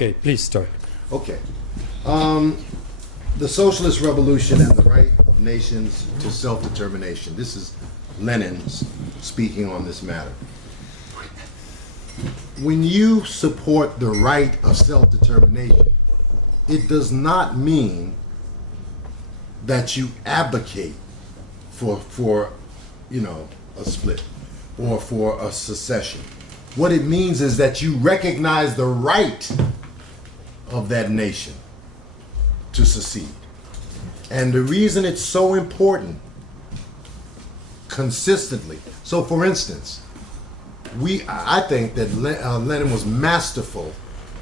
Okay, please start. Okay. The socialist revolution and the right of nations to self-determination. This is Lenin speaking on this matter. When you support the right of self-determination, it does not mean that you advocate for a split or for a secession. What it means is that you recognize the right of that nation to secede. And the reason it's so important consistently. So for instance, I think that Lenin was masterful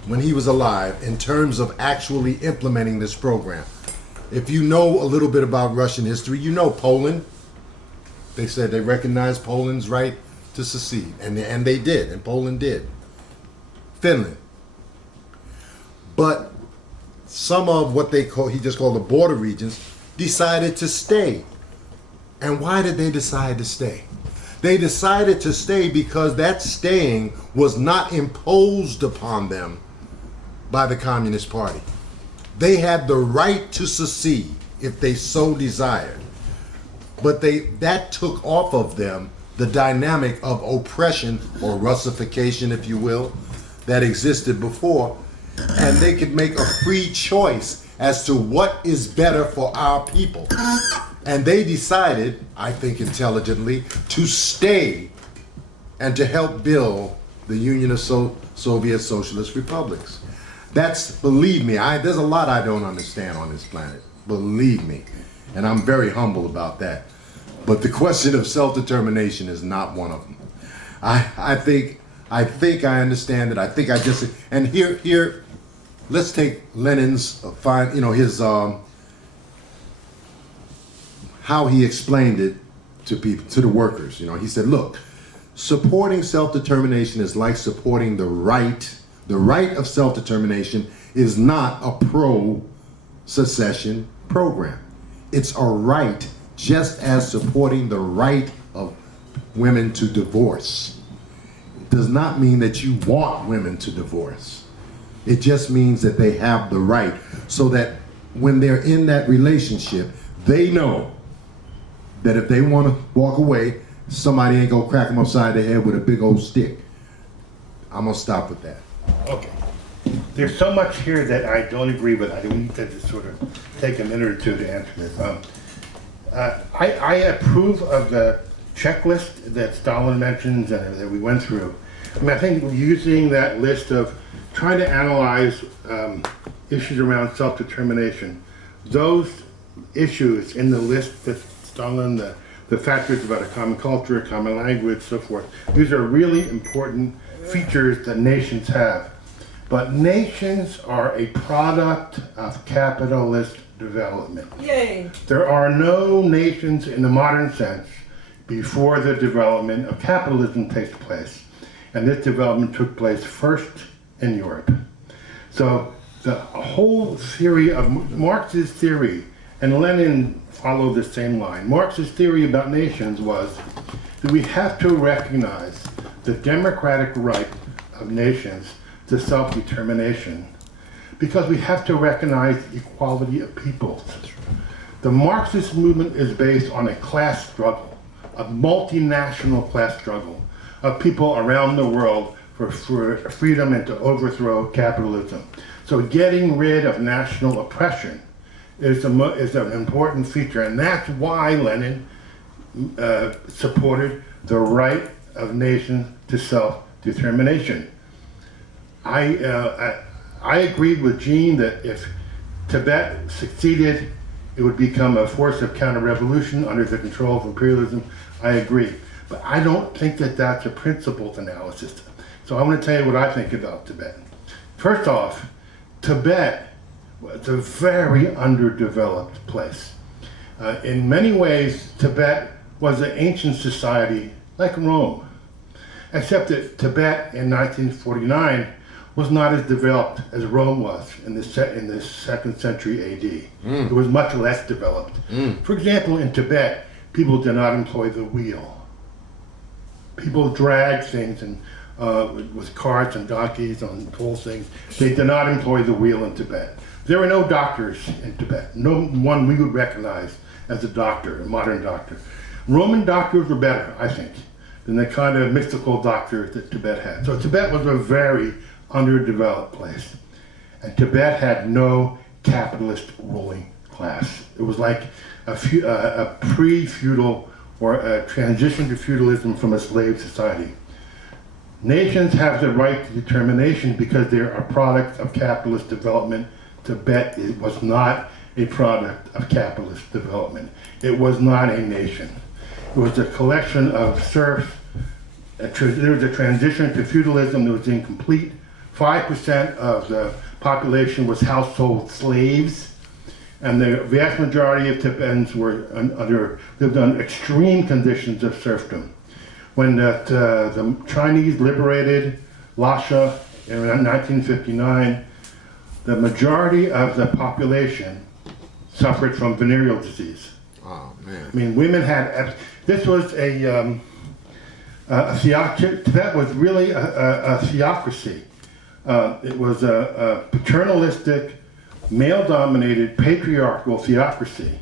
when he was alive in terms of actually implementing this program. If you know a little bit about Russian history, you know Poland. They said they recognized Poland's right to secede, and they did, and Poland did. Finland. But some of what he just called the border regions decided to stay. And why did they decide to stay? They decided to stay because that staying was not imposed upon them by the Communist Party. They had the right to secede if they so desired. But that took off of them the dynamic of oppression or Russification, if you will, that existed before. And they could make a free choice as to what is better for our people. And they decided, I think intelligently, to stay and to help build the Union of Soviet Socialist Republics. Believe me, there's a lot I don't understand on this planet. Believe me. And I'm very humble about that. But the question of self-determination is not one of them. I think I understand it. I think I just, and here, let's take Lenin's his how he explained it to people, to the workers. He said, look, supporting self-determination is like supporting the right. The right of self-determination is not a pro-secession program. It's a right, just as supporting the right of women to divorce. It does not mean that you want women to divorce. It just means that they have the right, so that when they're in that relationship, they know that if they want to walk away, somebody ain't gonna crack them upside the head with a big old stick. I'm gonna stop with that. Okay. There's so much here that I don't agree with. I need to just sort of take a minute or two to answer this. I approve of the checklist that Stalin mentions and that we went through. I think using that list of trying to analyze issues around self-determination, those issues in the list that Stalin, the factors about a common culture, a common language, so forth, these are really important features that nations have. But nations are a product of capitalist development. Yay! There are no nations in the modern sense before the development of capitalism takes place. And this development took place first in Europe. So the whole theory of Marx's theory, and Lenin followed the same line. Marx's theory about nations was that we have to recognize the democratic right of nations to self-determination because we have to recognize the equality of peoples. The Marxist movement is based on a class struggle, a multinational class struggle of people around the world for freedom and to overthrow capitalism. So getting rid of national oppression is an important feature, and that's why Lenin supported the right of nations to self-determination. I agreed with Gene that if Tibet succeeded, it would become a force of counter-revolution under the control of imperialism. I agree. But I don't think that that's a principled analysis. So I want to tell you what I think about Tibet. First off, Tibet was a very underdeveloped place. In many ways, Tibet was an ancient society like Rome, except that Tibet in 1949 was not as developed as Rome was in the 2nd century AD. It was much less developed. For example, in Tibet, people did not employ the wheel. People dragged things and with carts and donkeys on pole things. They did not employ the wheel in Tibet. There were no doctors in Tibet. No one we would recognize as a doctor, a modern doctor. Roman doctors were better, I think, than the kind of mystical doctors that Tibet had. So Tibet was a very underdeveloped place. And Tibet had no capitalist ruling class. It was like a pre-feudal or a transition to feudalism from a slave society. Nations have the right to determination because they're a product of capitalist development. Tibet was not a product of capitalist development. It was not a nation. It was a collection of serfs. There was a transition to feudalism that was incomplete. 5% of the population was household slaves, and the vast majority of Tibetans lived under extreme conditions of serfdom. When the Chinese liberated Lhasa in 1959, the majority of the population suffered from venereal disease. Oh, man. I mean, women had, this was a theocracy. Tibet was really a theocracy. It was a paternalistic, male-dominated, patriarchal theocracy.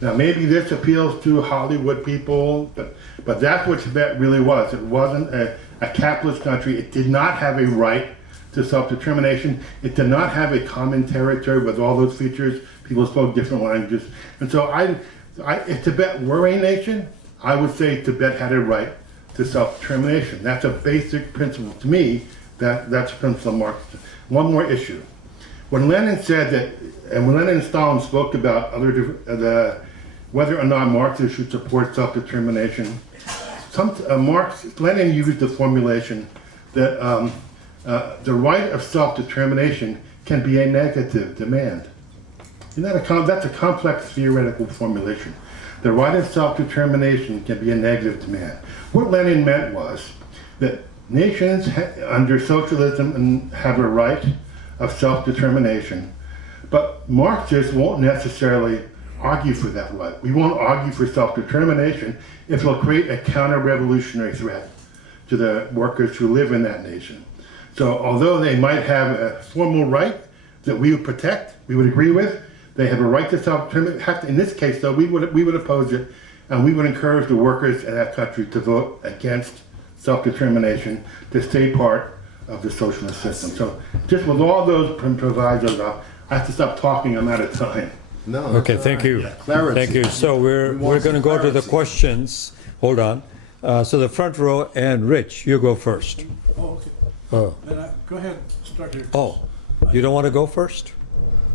Now, maybe this appeals to Hollywood people, but that's what Tibet really was. It wasn't a capitalist country. It did not have a right to self-determination. It did not have a common territory with all those features. People spoke different languages. And so if Tibet were a nation, I would say Tibet had a right to self-determination. That's a basic principle to me. That's a principle of Marxism. One more issue. When Lenin said that, and when Lenin and Stalin spoke about whether or not Marxists should support self-determination, Lenin used the formulation that the right of self-determination can be a negative demand. That's a complex theoretical formulation. The right of self-determination can be a negative demand. What Lenin meant was that nations under socialism have a right of self-determination, but Marxists won't necessarily argue for that right. We won't argue for self-determination if it'll create a counter-revolutionary threat to the workers who live in that nation. So although they might have a formal right that we would protect, we would agree with, they have a right to self-determination. In this case, though, we would oppose it, and we would encourage the workers in that country to vote against self-determination to stay part of the socialist system. So just with all those provisos, I have to stop talking. I'm out of time. No. Okay, thank you. Yeah, clarity. Thank you. So we're going to go to the questions. Hold on. So the front row, and Rich, you go first. Oh, okay. Oh, Then go ahead, start your. oh, you don't want to go first?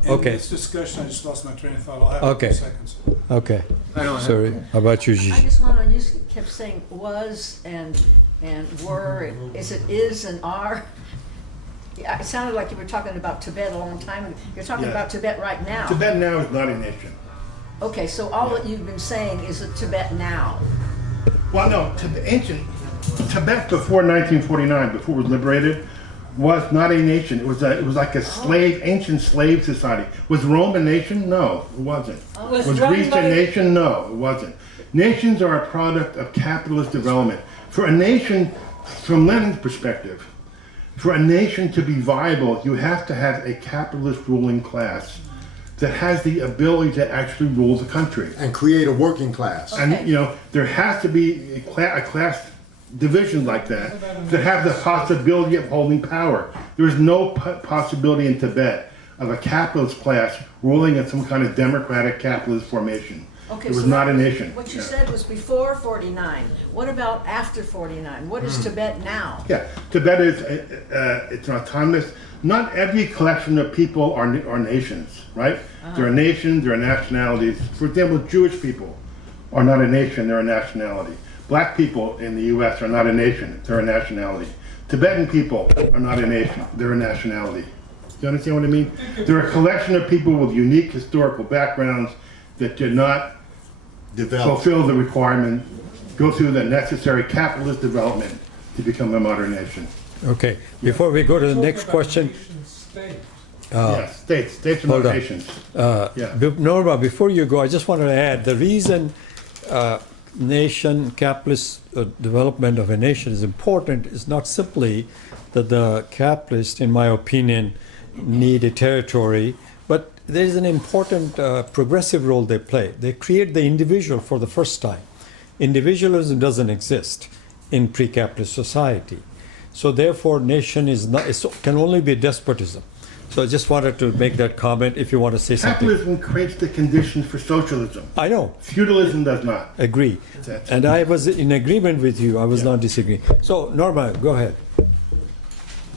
In Okay. this discussion, I just lost my train of thought. I'll have Okay. a few seconds. Okay. Sorry. How about you, I Gigi? just want to, you kept saying was and were, and is and are. Yeah, it sounded like you were talking about Tibet a long time ago. You're talking Yeah. about Tibet right now. Tibet now is not a nation. Okay, so all that you've been saying is that Tibet now. Well, no, Tibet before 1949, before it was liberated, was not a nation. It was like a ancient slave society. Was Rome a nation? No, it wasn't. Was Greece a nation? No, it wasn't. Nations are a product of capitalist development. For a nation, from Lenin's perspective, for a nation to be viable, you have to have a capitalist ruling class that has the ability to actually rule the country. And create a working class. Okay. And there has to be a class division like that have the possibility of holding power. There is no possibility in Tibet of a capitalist class ruling in some kind of democratic capitalist formation. Okay, It was so not a nation. What you Yeah. said was before 49. What about after 49? What is Tibet now? Yeah, Tibet is it's an autonomous. Not every collection of people are nations, right? There are nations, there are nationalities. For example, Jewish people are not a nation; they're a nationality. Black people in the U.S. are not a nation; they're a nationality. Tibetan people are not a nation; they're a nationality. Do you understand what I mean? They're a collection of people with unique historical backgrounds that did not fulfill the requirement, go through the necessary capitalist development to become a modern nation. Okay. Before we go to the next question, Yes, states are hold not on. nations. Norma, before you go, I just wanted to add the reason nation, capitalist development of a nation is important is not simply that the capitalists, in my opinion, need a territory, but there is an important progressive role they play. They create the individual for the first time. Individualism doesn't exist in pre-capitalist society. So therefore, nation can only be despotism. So I just wanted to make that comment if you want to say something. Capitalism creates the conditions for socialism. I know. Feudalism does not. Agree. That's- And I was in agreement with you. I was not disagreeing. So Norma, go ahead.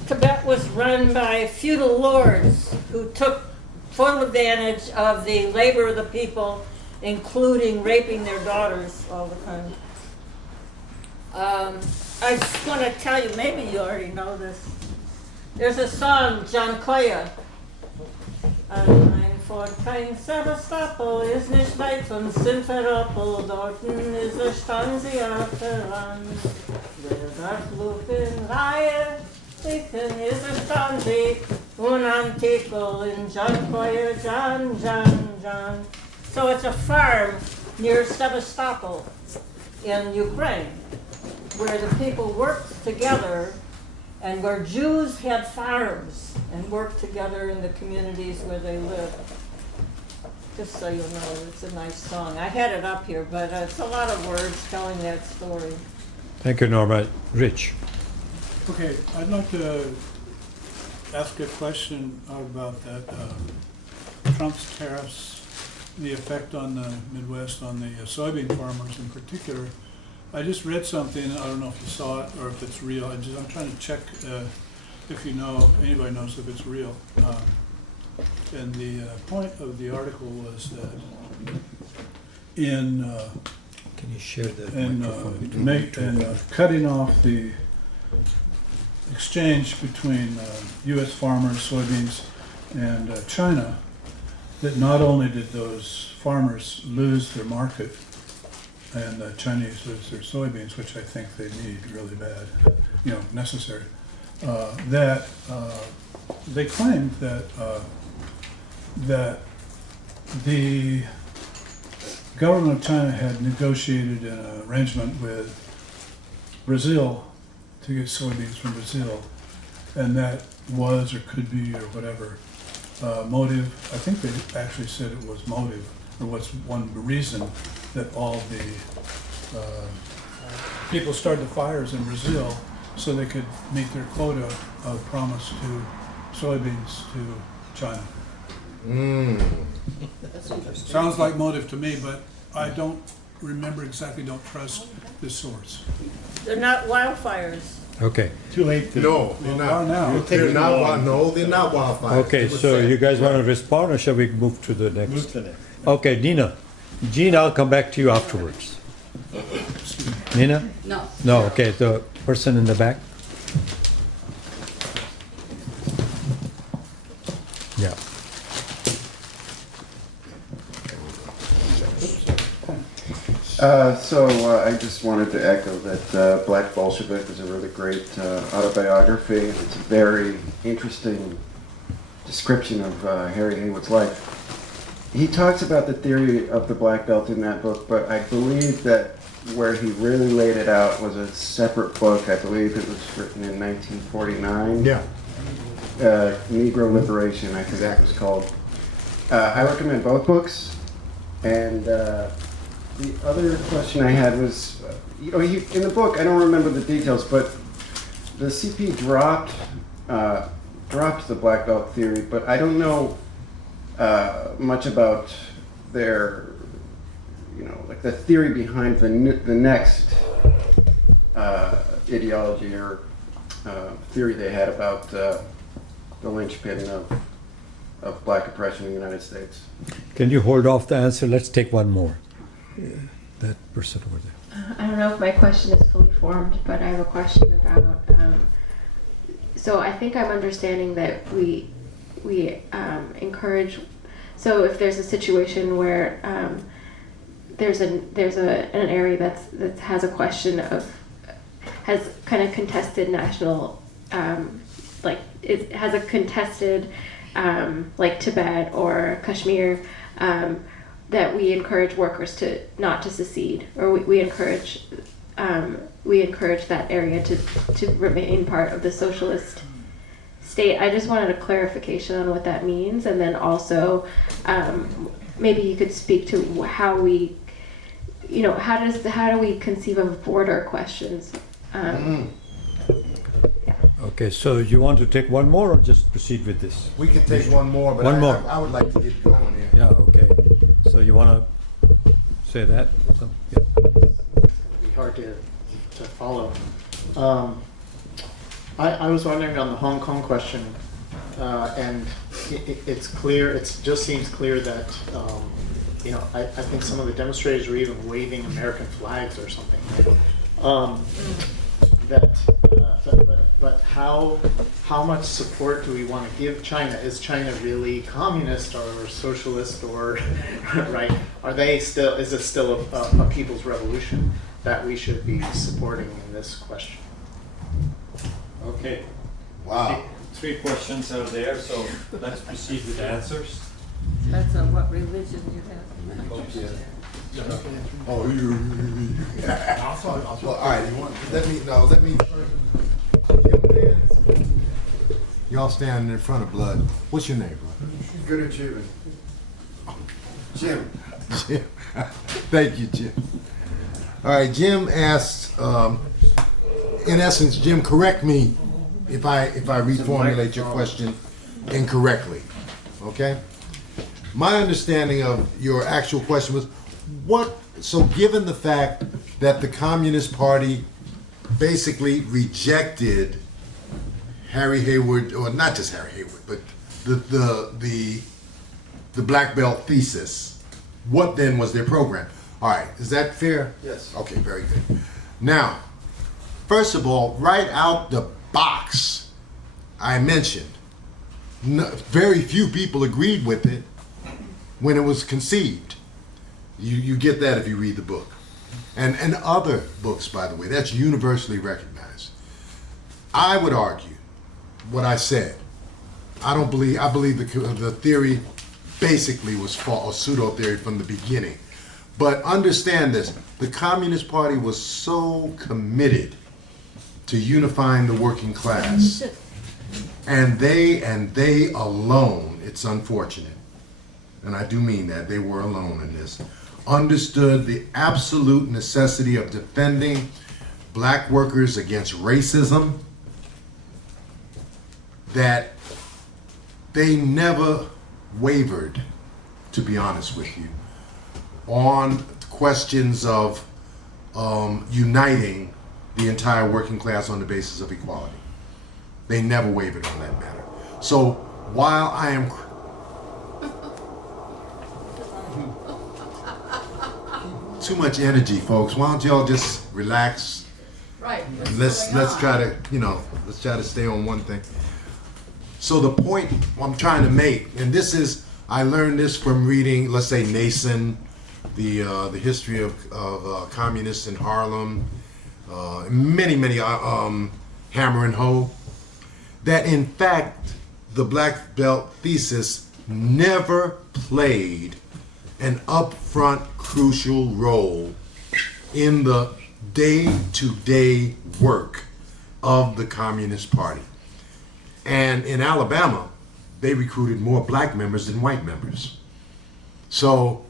Tibet was run by feudal lords who took full advantage of the labor of the people, including raping their daughters all the time. I just want to tell you, maybe you already know this. There's a song, John Koya. Ein von kein Sebastopol ist nicht weit von Simferopol, dorten ist der Stanziaterland. Der Dachluch in Reihe, Dicken ist der Stanzi, un Antico in John Koya, John. So it's a farm near Sevastopol in Ukraine, where the people worked together and where Jews had farms and worked together in the communities where they lived. Just so you know, it's a nice song. I had it up here, but it's a lot of words telling that story. Thank you, Norma. Rich. Okay, I'd like to ask a question about that. Trump's tariffs, the effect on the Midwest, on the soybean farmers in particular. I just read something, I don't know if you saw it or if it's real. I'm trying to check if you know, anybody knows if it's real. And the point of the article was that in Can you share the cutting off the exchange between U.S. farmers, soybeans, and China, that not only did those farmers lose their market and the Chinese lose their soybeans, which I think they need really bad, necessary, that they claimed that the government of China had negotiated an arrangement with Brazil to get soybeans from Brazil, and that was or could be or whatever motive. I think they actually said it was motive, or was one reason that all the people started the fires in Brazil so they could meet their quota of promise to soybeans to China. Sounds like motive to me, but I don't remember exactly, don't trust this source. They're not wildfires. Okay. Too late to... No, they're Well, now. not. They're not. No, they're not wildfires. Okay, It was so said. you guys want to respond, or shall we move to the next? Move to the next. Okay, Nina. Gene, I'll come back to you afterwards. Nina? No. No, okay, the person in the back? Yeah. I just wanted to echo that Black Bolshevik is a really great autobiography. It's a very interesting description of Harry Haywood's life. He talks about the theory of the Black Belt in that book, but I believe that where he really laid it out was a separate book. I believe it was written in 1949. Yeah. Negro Liberation, I think that was called. I recommend both books. And the other question I had was, in the book, I don't remember the details, but the CP dropped the Black Belt theory, but I don't know much about their, like the theory behind the next ideology or theory they had about the linchpin of black oppression in the United States. Can you hold off the answer? Let's take one more. That person over there. I don't know if my question is fully formed, but I have a question about. So I think I'm understanding that we encourage. So if there's a situation where there's an area that has a question of has kind of contested national like it has a contested like Tibet or Kashmir. that we encourage workers to not to secede, or we encourage that area to remain part of the socialist state. I just wanted a clarification on what that means, and then also maybe you could speak to how we, how do we conceive of border questions? Okay, so you want to take one more or just proceed with this? We could take one more, but One more. I would like to get going here. Yeah, okay. So you want to say that? Yeah. It'd be hard to follow. I was wondering on the Hong Kong question, and it's clear, it just seems clear that, I think some of the demonstrators were even waving American flags or something. But how much support do we want to give China? Is China really communist or socialist or right? Are they still? Is it still a people's revolution that we should be supporting in this question? Okay. Wow. 3 questions are there, so let's proceed with the answers. That's what religion you have. Oh, well, all right. Let me. Y'all standing in front of Blood. What's your name, bro? Good at you. Jim. Jim. Thank you, Jim. All right, Jim asked. In essence, Jim, correct me if I reformulate your question incorrectly. Okay. My understanding of your actual question was, so given the fact that the Communist Party basically rejected Harry Hayward, or not just Harry Hayward, but the Black Belt thesis, what then was their program? All right, is that fair? Yes. Okay, very good. Now, first of all, right out the box, I mentioned, very few people agreed with it when it was conceived. You get that if you read the book. And other books, by the way, that's universally recognized. I would argue what I said. I believe the theory basically was a pseudo theory from the beginning. But understand this, the Communist Party was so committed to unifying the working class, and they alone, it's unfortunate, and I do mean that, they were alone in this, understood the absolute necessity of defending black workers against racism, that they never wavered, to be honest with you, on questions of uniting the entire working class on the basis of equality. They never wavered on that matter. So while I am too much energy, folks, why don't y'all just relax? Right. Let's try to stay on one thing. So the point I'm trying to make, and this is, I learned this from reading, let's say, Nason, the history of communists in Harlem, many Hammer and Hoe, that in fact the Black Belt thesis never played an upfront crucial role in the day-to-day work of the Communist Party. And in Alabama, they recruited more black members than white members. So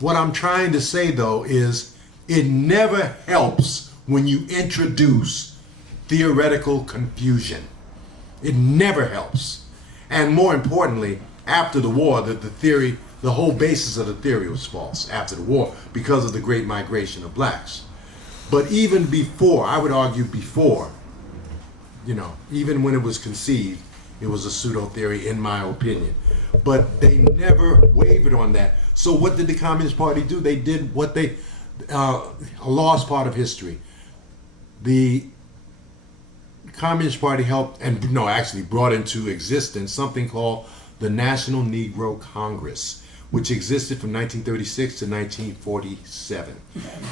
what I'm trying to say though is it never helps when you introduce theoretical confusion. It never helps. And more importantly, after the war, the whole basis of the theory was false after the war because of the great migration of blacks. But even before, I would argue before, even when it was conceived, it was a pseudo theory in my opinion. But they never wavered on that. So what did the Communist Party do? They did what a lost part of history. The Communist Party helped, actually brought into existence something called the National Negro Congress, which existed from 1936 to 1947.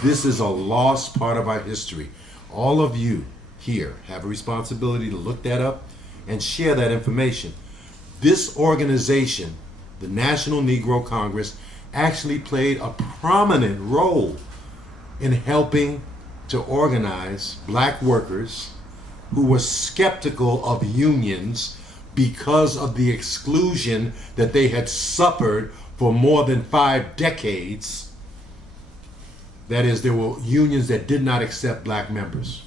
This is a lost part of our history. All of you here have a responsibility to look that up and share that information. This organization the National Negro Congress actually played a prominent role in helping to organize black workers who were skeptical of unions because of the exclusion that they had suffered for more than 5 decades. That is, there were unions that did not accept black members.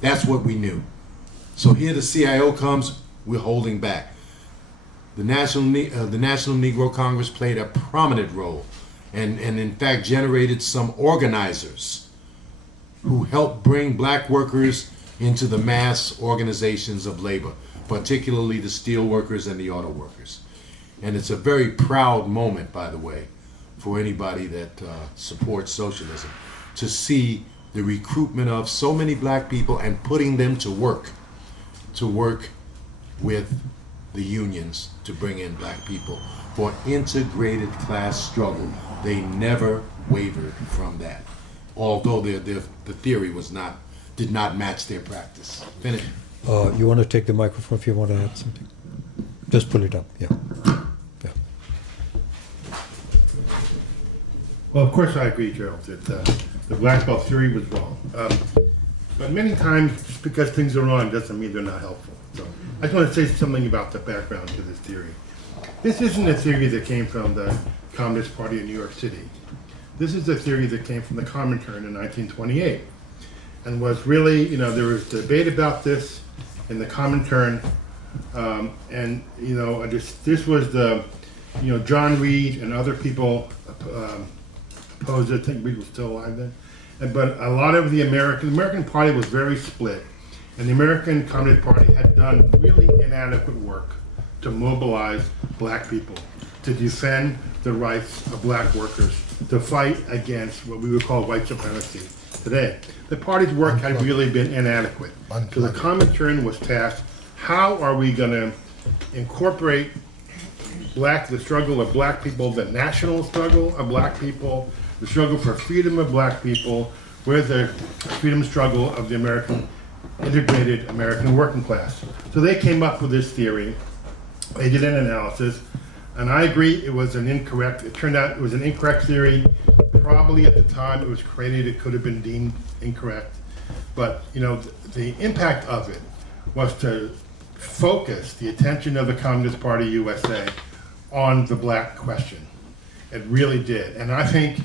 That's what we knew. So here the CIO comes, we're holding back. The National Negro Congress played a prominent role and in fact generated some organizers who helped bring black workers into the mass organizations of labor, particularly the steel workers and the auto workers. And it's a very proud moment, by the way, for anybody that supports socialism, to see the recruitment of so many black people and putting them to work with the unions to bring in black people for integrated class struggle. They never wavered from that, although the theory did not match their practice. Finish. You want to take the microphone if you want to add something? Just pull it up, yeah. Yeah. Well, of course I agree, Gerald, that the black belt theory was wrong. But many times, just because things are wrong doesn't mean they're not helpful. So I just want to say something about the background to this theory. This isn't a theory that came from the Communist Party in New York City. This is a theory that came from the Comintern in 1928 and was really, there was debate about this in the Comintern, and this was the, John Reed and other people opposed it. I think Reed was still alive then. But a lot of the American Party was very split, and the American Communist Party had done really inadequate work to mobilize black people, to defend the rights of black workers, to fight against what we would call white supremacy today. The party's work had really been inadequate. So the Comintern was tasked, how are we going to incorporate the struggle of black people, the national struggle of black people, the struggle for freedom of black people, with the freedom struggle of the integrated American working class. So they came up with this theory. They did an analysis, and I agree it turned out it was an incorrect theory. Probably at the time it was created, it could have been deemed incorrect. But, the impact of it was to focus the attention of the Communist Party USA on the black question. It really did. And I think,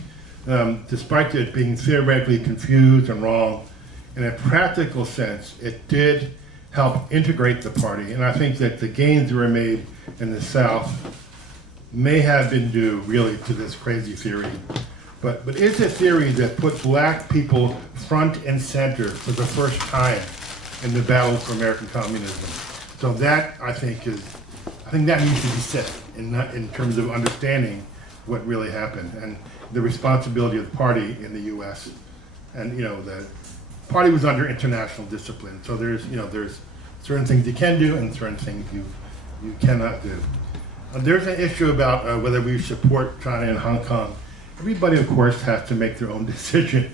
despite it being theoretically confused and wrong, in a practical sense, it did help integrate the party. And I think that the gains that were made in the South may have been due really to this crazy theory. But it's a theory that put black people front and center for the first time in the battle for American communism. So that, I think that needs to be said in terms of understanding what really happened and the responsibility of the party in the U.S. And the party was under international discipline. So there's certain things you can do and certain things you cannot do. There's an issue about whether we support China and Hong Kong. Everybody, of course, has to make their own decision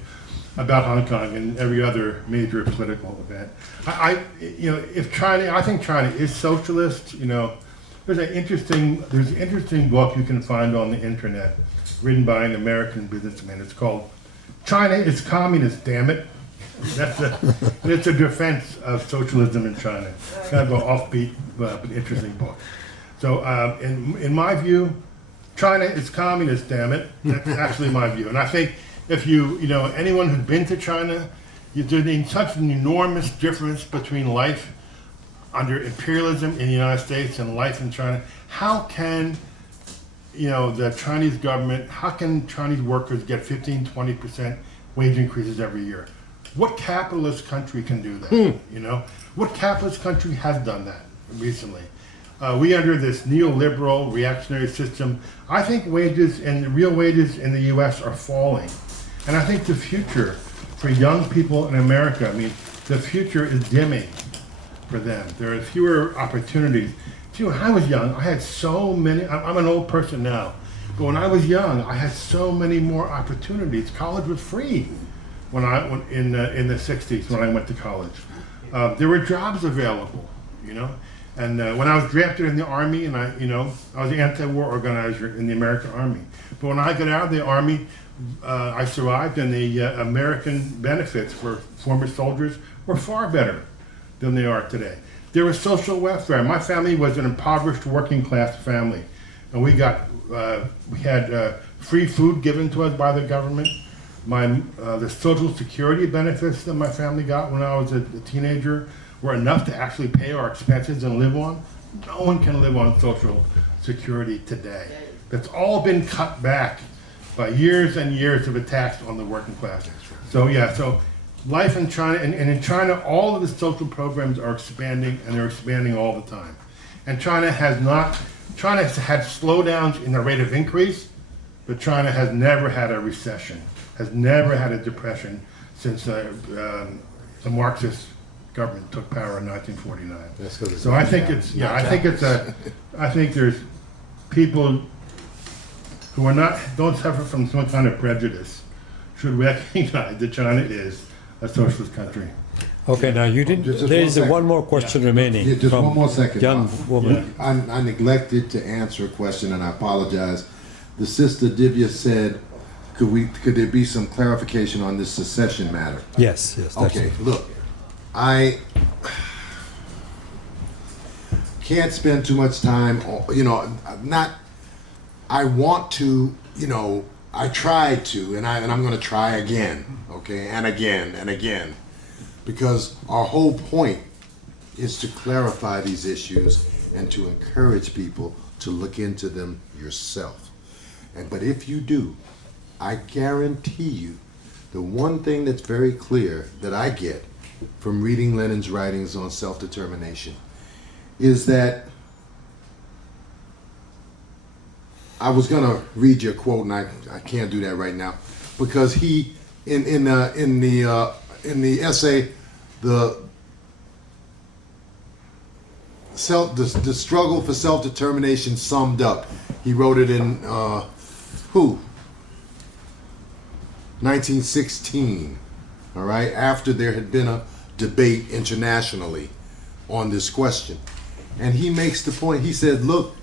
about Hong Kong and every other major political event. I think China is socialist. There's an interesting book you can find on the internet, written by an American businessman. It's called "China is Communist, Damn It." And it's a defense of socialism in China. Kind of an offbeat but interesting book. So in my view, China is communist, damn it. That's actually my view. And I think if anyone who's been to China, there's such an enormous difference between life under imperialism in the United States and life in China. How can, the Chinese government, how can Chinese workers get 15-20% wage increases every year? What capitalist country can do that? What capitalist country has done that recently? We under this neoliberal reactionary system, I think wages and real wages in the U.S. are falling. And I think the future for young people in America, the future is dimming for them. There are fewer opportunities. When I was young, I had so many, I'm an old person now, but when I was young, I had so many more opportunities. College was free in the 60s when I went to college. There were jobs available, And when I was drafted in the Army, and I was an anti-war organizer in the American Army. But when I got out of the Army, I survived, and the American benefits for former soldiers were far better than they are today. There was social welfare. My family was an impoverished working class family, and we had free food given to us by the government. The social security benefits that my family got when I was a teenager were enough to actually pay our expenses and live on. No one can live on social security today. That's all been cut back by years and years of attacks on the working class. So yeah, so life in China, and in China, all of the social programs are expanding, and they're expanding all the time. And China has had slowdowns in the rate of increase, but China has never had a recession, has never had a depression since the Marxist government took power in 1949. So I think I think there's people who don't suffer from some kind of prejudice should recognize that China is a socialist country. Okay, now you didn't. There is one more question remaining. Yeah, just from one more second. Young woman. I neglected to answer a question, and I apologize. The sister Divya said, could there be some clarification on this secession matter? Yes. That's Okay, it. look, I can't spend too much time on, I want to, I tried to, and I'm going to try again, okay, and again and again, because our whole point is to clarify these issues and to encourage people to look into them yourself. But if you do, I guarantee you, the one thing that's very clear that I get from reading Lenin's writings on self-determination is that I was gonna read your quote, and I can't do that right now, because he in the essay, the struggle for self-determination summed up. He wrote it in 1916. All right, after there had been a debate internationally on this question, and he makes the point. He said, look,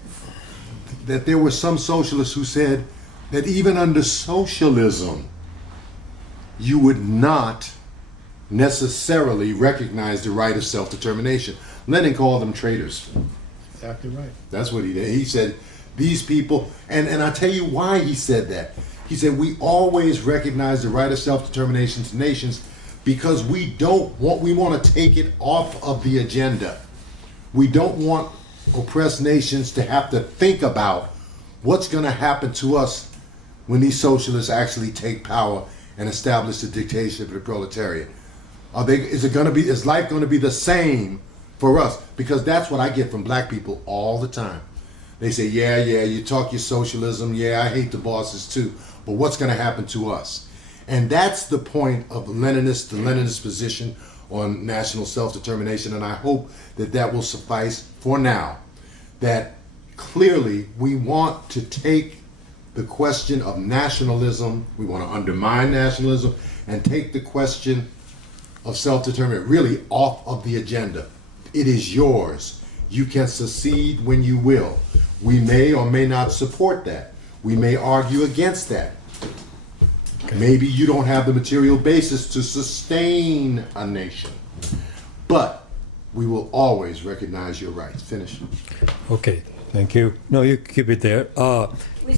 that there were some socialists who said that even under socialism, you would not necessarily recognize the right of self-determination. Lenin called them traitors. Exactly right. That's what he did. He said, these people, and I tell you why he said that. He said, we always recognize the right of self-determination to nations because we want to take it off of the agenda. We don't want oppressed nations to have to think about what's going to happen to us when these socialists actually take power and establish the dictatorship of the proletariat. Is life going to be the same for us? Because that's what I get from black people all the time. They say, yeah, you talk your socialism, yeah, I hate the bosses too, but what's going to happen to us? And that's the point of the Leninist position on national self-determination, and I hope that will suffice for now, that clearly we want to take the question of nationalism, we want to undermine nationalism, and take the question of self-determination really off of the agenda. It is yours. You can secede when you will. We may or may not support that. We may argue against that. Maybe you don't have the material basis to sustain a nation. But we will always recognize your rights. Finish. Okay, thank you. No, you keep it there.